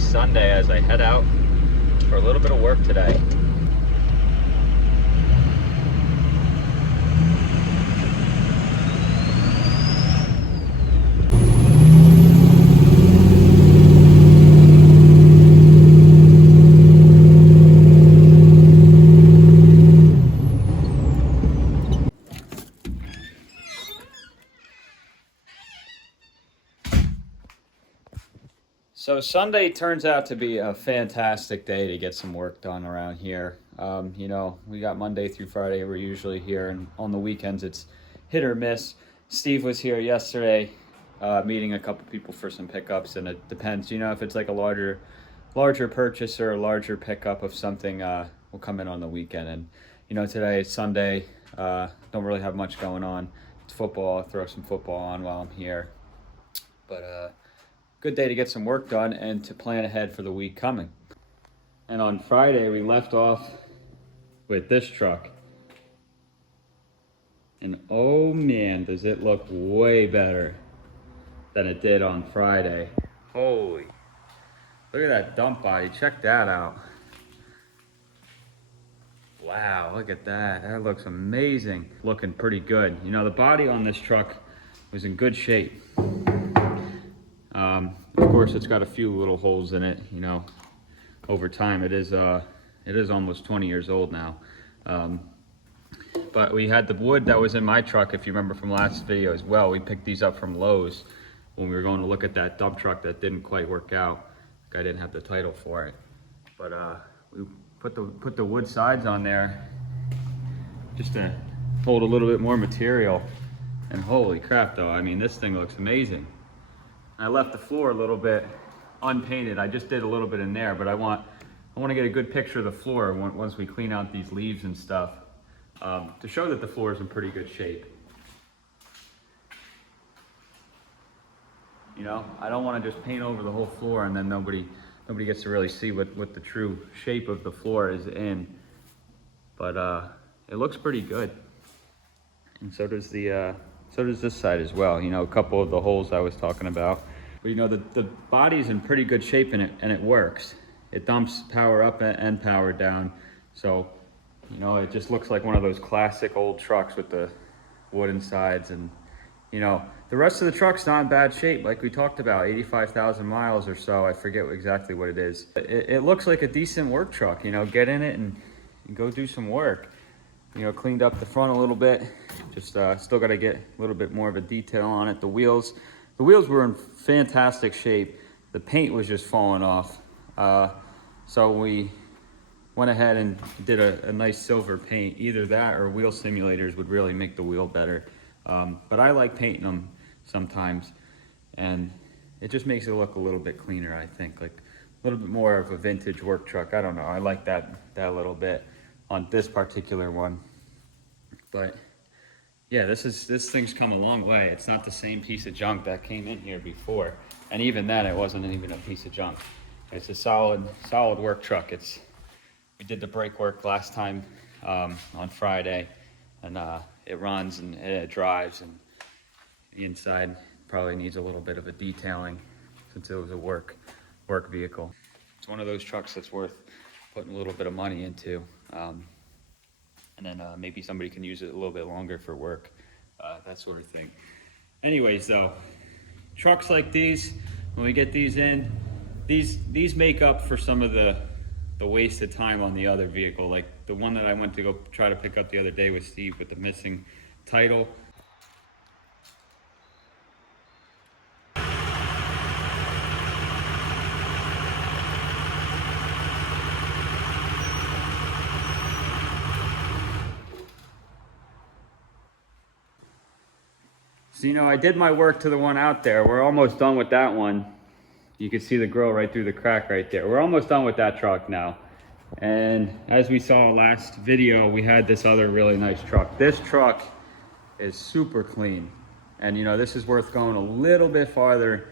Sunday as I head out for a little bit of work today. So Sunday turns out to be a fantastic day to get some work done around here. We got Monday through Friday. We're usually here, and on the weekends it's hit or miss. Steve was here yesterday, meeting a couple people for some pickups, and it depends. If it's like a larger purchase or a larger pickup of something, we'll come in on the weekend. And today it's Sunday. Don't really have much going on. It's football. I'll throw some football on while I'm here, but good day to get some work done and to plan ahead for the week coming. And on Friday, we left off with this truck. And oh man, does it look way better than it did on Friday. Holy, look at that dump body, check that out. Wow, look at that, that looks amazing. Looking pretty good. The body on this truck was in good shape. Of course, it's got a few little holes in it. Over time, it is almost 20 years old now. But we had the wood that was in my truck, if you remember from last video as well. We picked these up from Lowe's when we were going to look at that dump truck that didn't quite work out. I didn't have the title for it, but we put the wood sides on there just to hold a little bit more material. And holy crap, though! I mean, this thing looks amazing. I left the floor a little bit unpainted. I just did a little bit in there, but I want to get a good picture of the floor once we clean out these leaves and stuff, to show that the floor is in pretty good shape. I don't want to just paint over the whole floor and then nobody gets to really see what the true shape of the floor is in. But it looks pretty good, and so does this side as well. A couple of the holes I was talking about. But the body's in pretty good shape, and it works. It dumps power up and power down. So, it just looks like one of those classic old trucks with the wooden sides. And, the rest of the truck's not in bad shape. Like we talked about, 85,000 miles or so. I forget exactly what it is. It looks like a decent work truck. Get in it and go do some work. Cleaned up the front a little bit. Just still got to get a little bit more of a detail on it. The wheels were in fantastic shape. The paint was just falling off. So we went ahead and did a nice silver paint. Either that or wheel simulators would really make the wheel better. But I like painting them sometimes, and it just makes it look a little bit cleaner, I think. Like a little bit more of a vintage work truck. I don't know. I like that a little bit on this particular one. But yeah, this thing's come a long way. It's not the same piece of junk that came in here before, and even then, it wasn't even a piece of junk. It's a solid work truck. We did the brake work last time on Friday, and it runs and it drives, and the inside probably needs a little bit of a detailing since it was a work vehicle. It's one of those trucks that's worth putting a little bit of money into. And then maybe somebody can use it a little bit longer for work, that sort of thing. Anyways, though, trucks like these, when we get these in, these make up for some of the wasted time on the other vehicle. Like the one that I went to go try to pick up the other day with Steve with the missing title. So, I did my work to the one out there. We're almost done with that one. You can see the grill right through the crack right there. We're almost done with that truck now. And as we saw last video, we had this other really nice truck. This truck is super clean. And this is worth going a little bit farther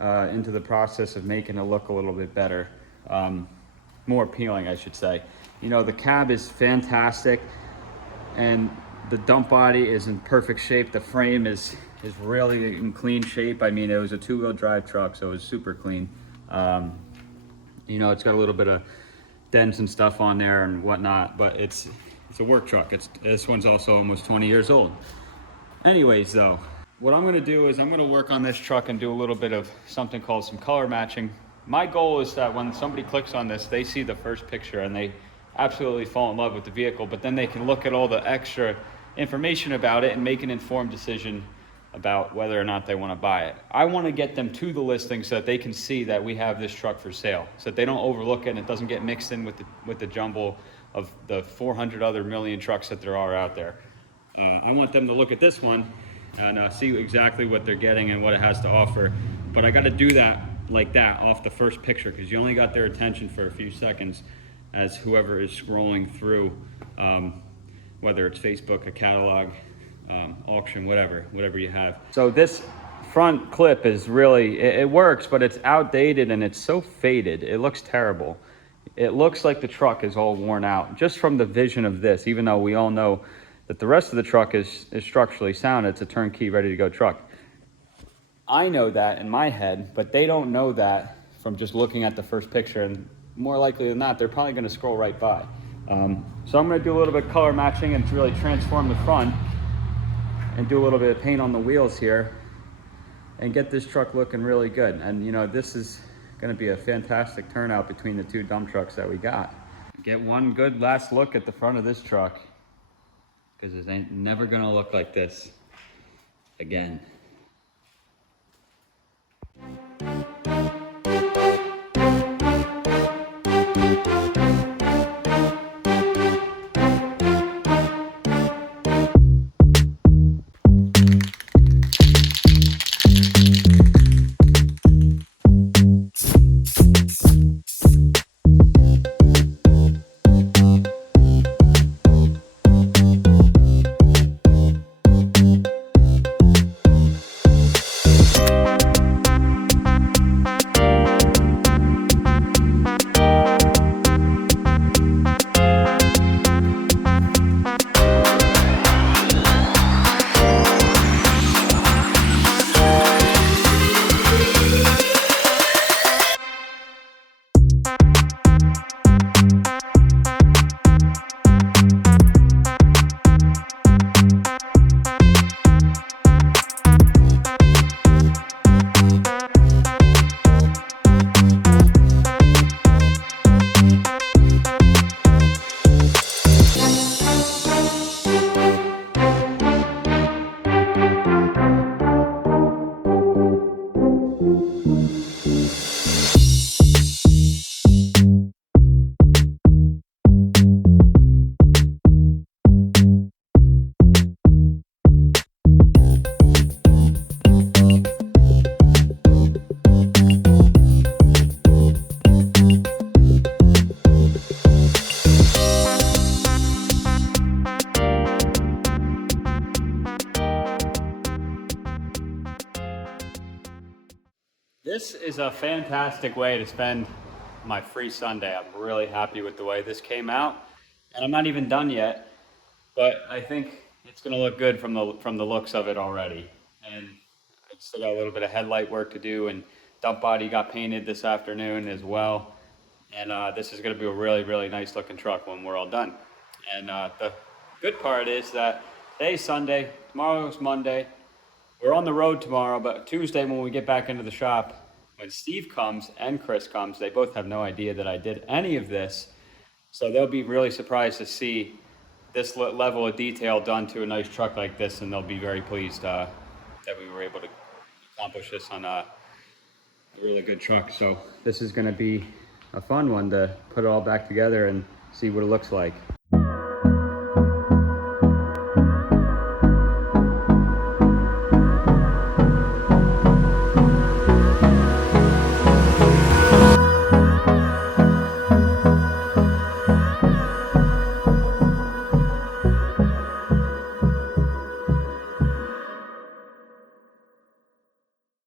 into the process of making it look a little bit better. More appealing, I should say. The cab is fantastic, and the dump body is in perfect shape. The frame is really in clean shape. I mean, it was a two-wheel drive truck, so it was super clean. You know, it's got a little bit of dents and stuff on there and whatnot, but it's a work truck. This one's also almost 20 years old. Anyways, though, what I'm gonna do is I'm gonna work on this truck and do a little bit of something called some color matching. My goal is that when somebody clicks on this, they see the first picture and they absolutely fall in love with the vehicle, but then they can look at all the extra information about it and make an informed decision about whether or not they want to buy it. I want to get them to the listing so that they can see that we have this truck for sale, so that they don't overlook it and it doesn't get mixed in with the jumble of the 400 other million trucks that there are out there. I want them to look at this one and see exactly what they're getting and what it has to offer. But I got to do that like that off the first picture, because you only got their attention for a few seconds as whoever is scrolling through, whether it's Facebook, a catalog, auction, whatever you have. So this front clip is really, it works, but it's outdated and it's so faded. It looks terrible. It looks like the truck is all worn out just from the vision of this, even though we all know that the rest of the truck is structurally sound. It's a turnkey, ready to go truck. I know that in my head, but they don't know that from just looking at the first picture, and more likely than not, they're probably gonna scroll right by. So I'm gonna do a little bit of color matching and really transform the front and do a little bit of paint on the wheels here and get this truck looking really good. And you know, this is gonna be a fantastic turnout between the two dump trucks that we got. Get one good last look at the front of this truck, because it ain't never gonna look like this again. This is a fantastic way to spend my free Sunday. I'm really happy with the way this came out, and I'm not even done yet, but I think it's gonna look good from the looks of it already. And I still got a little bit of headlight work to do, and dump body got painted this afternoon as well. And this is gonna be a really, really nice looking truck when we're all done. And the good part is that today's Sunday, tomorrow's Monday. We're on the road tomorrow, but Tuesday when we get back into the shop, when Steve comes and Chris comes, they both have no idea that I did any of this. So they'll be really surprised to see this level of detail done to a nice truck like this, and they'll be very pleased that we were able to accomplish this on a really good truck. So this is gonna be a fun one to put it all back together and see what it looks like.